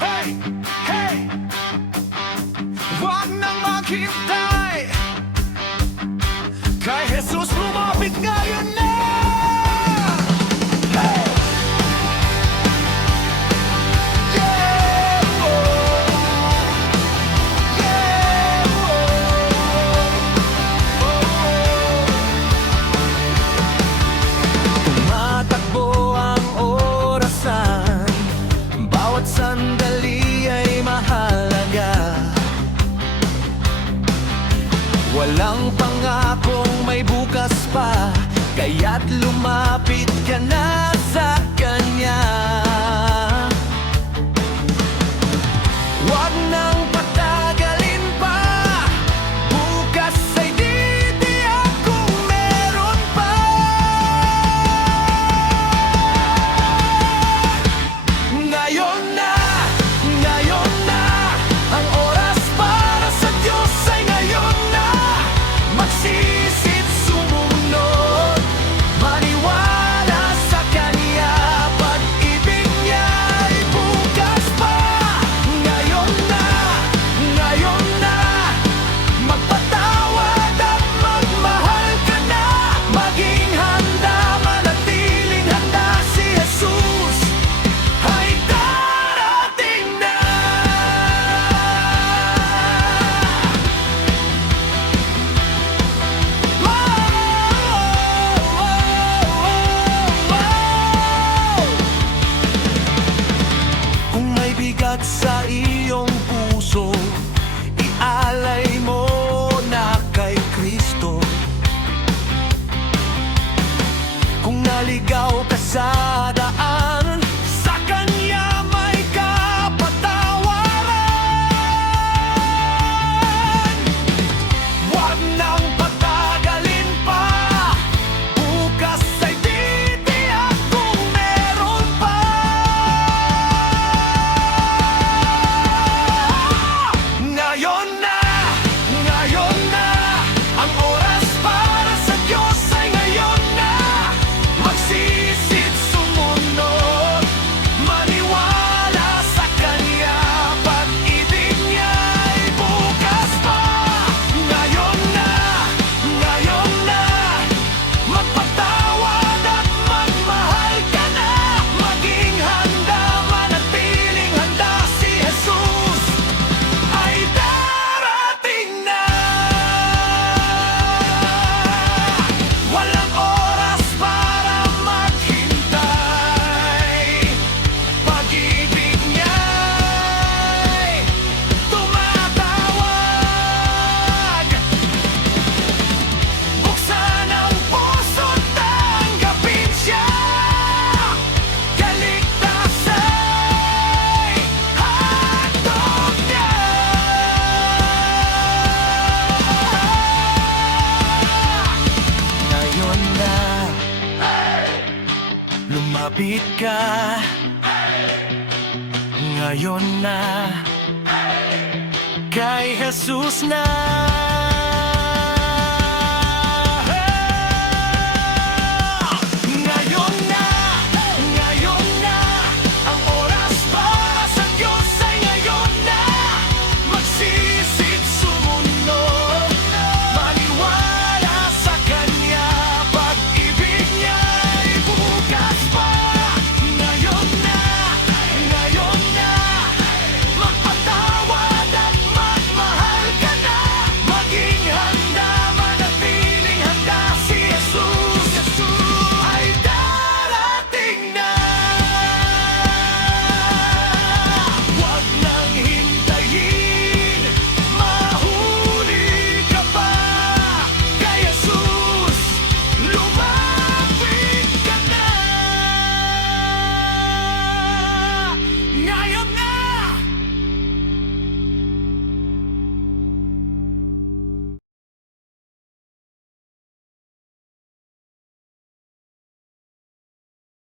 Hey, hey, wag nang maghintay, kay Jesus lumapit ngayon na. Hey! Yeah, oh. Yeah, oh. Oh. Tumatakbo ang orasan, bawat sandali ay mahalaga. Walang pangakong may bukas pa, kaya't lumapit ka na sa Kanya. Huwag nang patagalin pa, bukas ay titiyak kung meron pa. Ngayon na, ang oras para sa Diyos ay ngayon na. Magsisit sumunod, maniwala sa Kanya, pag-ibig niya ay bukas pa. Ngayon na, magpatawad at magmahal ka na. Maging handa, manatiling handa, si Jesus ay darating na. Kung may bigat sa iyong puso, ialay mo na kay Kristo. Kung naligaw ka sa daan, sa Kanya may kapatawaran. Huwag nang patagalin pa, bukas ay titiyak kung meron pa. Ngayon na, ang oras para sa Diyos ay ngayon na. Magsisit sumunod, maniwala sa Kanya, pag-ibig niya ay bukas pa. Ngayon na, magpatawad at magmahal ka na. Maging handa, manatiling handa, si Jesus ay darating na. Walang oras para maghintay, pag-ibig niya'y tumatawag. Buksan ang puso't tanggapin siya, kaligtasa'y hatid niya. Ngayon na, lumapit ka. Ngayon na, kay Jesus na.